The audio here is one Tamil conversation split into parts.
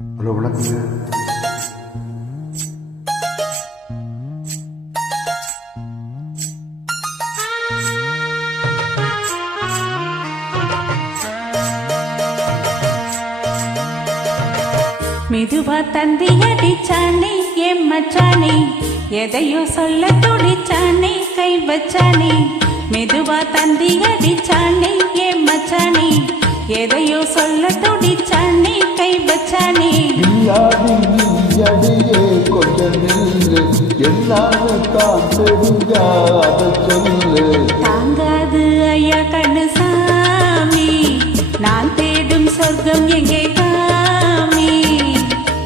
ஹலோ வணக்கங்க. மெதுவா தந்தி அடிச்சானே என் மச்சானே, எதையோ சொல்ல துடிச்சானே கை வச்சானே. மெதுவா தந்தி அடிச்சானே என் மச்சானே, எதையோ சொல்ல துடிச்சானே கை வச்சானே. அடியே கொஞ்சம் நில்லு, எல்லாமே தான் தெரிஞ்சாத சொல்லு. தாங்காது ஐயா கண்ணு சாமி, நான் தேடும் சொர்க்கம் எங்கே காமி.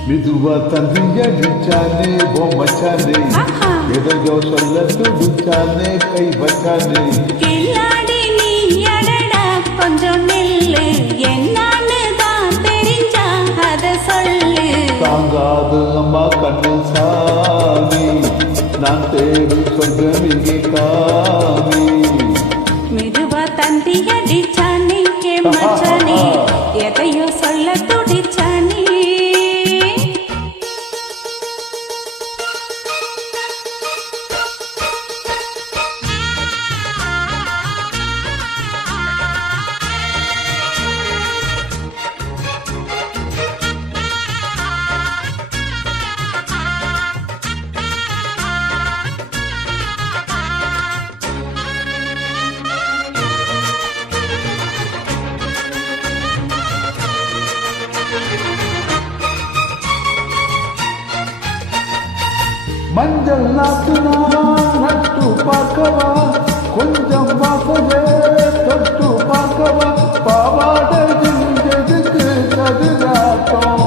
மெதுவா தந்தி அடிச்சானே ஓ மச்சானே, எதையோ சொல்ல துடிச்சானே கை வச்சானே. கில்லாடி நீ அடடா கொஞ்சம் நில்லு, என்னான்னு தான் தெரிஞ்சா அத சொல்லு. தாங்காது அம்மா கண்ணு சாமி, நான் தேடி சொல்றேன் இங்கே காமி. மெதுவா தந்தி அடிச்சானே கே மச்சானே, எதையோ சொல்ல துடிச்சானே. மஞ்சள் நாட்டு நட்டு பார்க்கவா, கொஞ்சம் வாசலே தொட்டு பார்க்கவா. பாவாடை எதுக்கு கதிராட்டம்,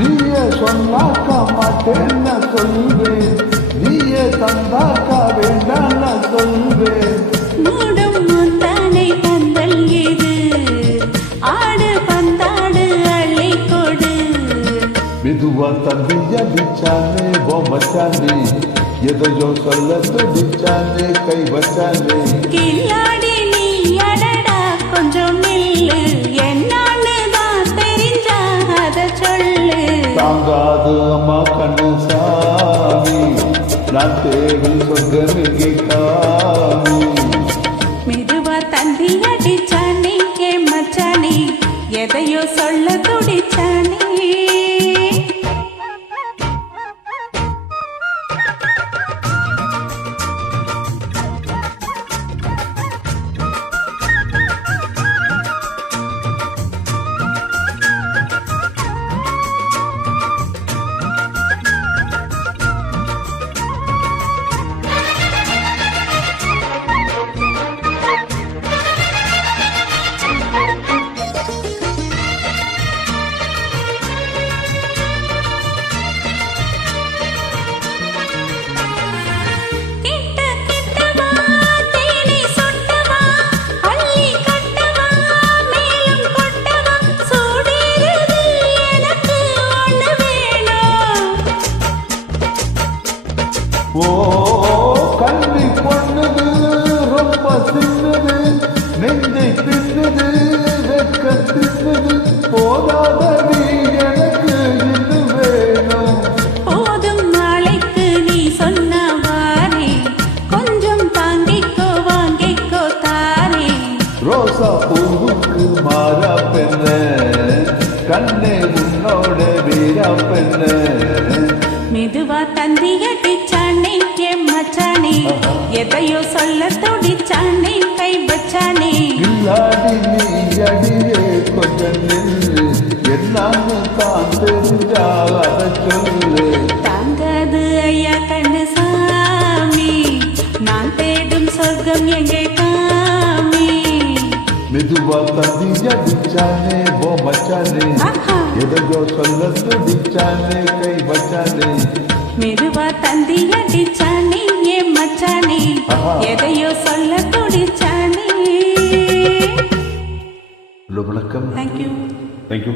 நீயே சொன்னாக்க மாட்டேன்னு சொல்வேன், நீயே தந்தாக்க வேண்டான்னு சொல்வேன். மூடும் முந்தானை பந்தல் இது, ஆடு பந்தாடு அள்ளி கொடு. மெதுவா தம்பி அடிச்சானே ஓ மச்சானே, எதையோ சொல்ல துடிச்சானே கை வச்சானே. கில்லாடி நீ அடடா கொஞ்சம் நில்லு, என்னான்னு தான் தெரிஞ்சா அத சொல்லு. தாங்காது அம்மா கண்ணு சாமி, நான் தேடி சொர்க்கம் இங்கே காமி. மெதுவா தந்தி அடிச்சானே கே மச்சானே, எதையோ சொல்ல துடிச்சானே. ஓ கல்வி பொண்ணுது ரொம்ப சின்னது, நெஞ்சை தின்னுது வெக்க தின்னுது. போதாத நீ எனக்கு இன்னும் வேணும். போதும் நாளைக்கு நீ சொன்ன வாரே, கொஞ்சம் தாங்கிக்கோ வாங்கிக்கோ தாரே. ரோசா பூவுக்கு மாறா பெண்ண, கண்ணே உன்னோட வீரா பெண்ண. மெதுவா தந்தி அடிச்சானே என் மச்சானே, எதையோ சொல்ல துடிச்சானே கை வச்சானே. இல்லாடி நீ அடியே கொஞ்சம் நில்லு, என்னான்னு தான் தெரிஞ்சா அத சொல்லு. தாங்காது ஐயா கண்ணு சாமி, நான் தேடும் சொர்க்கம் எங்கே காமி. மெதுவா தந்தி அடிச்சானே ஓ மச்சானே, எதையோ சொல்ல துடிச்சானே கை வச்சானே. மெதுவா தந்தி அடிச்சானே என் மச்சானே, எதையோ சொல்ல துடிச்சானே. வணக்கம். தேங்க்யூ. தேங்க்யூ.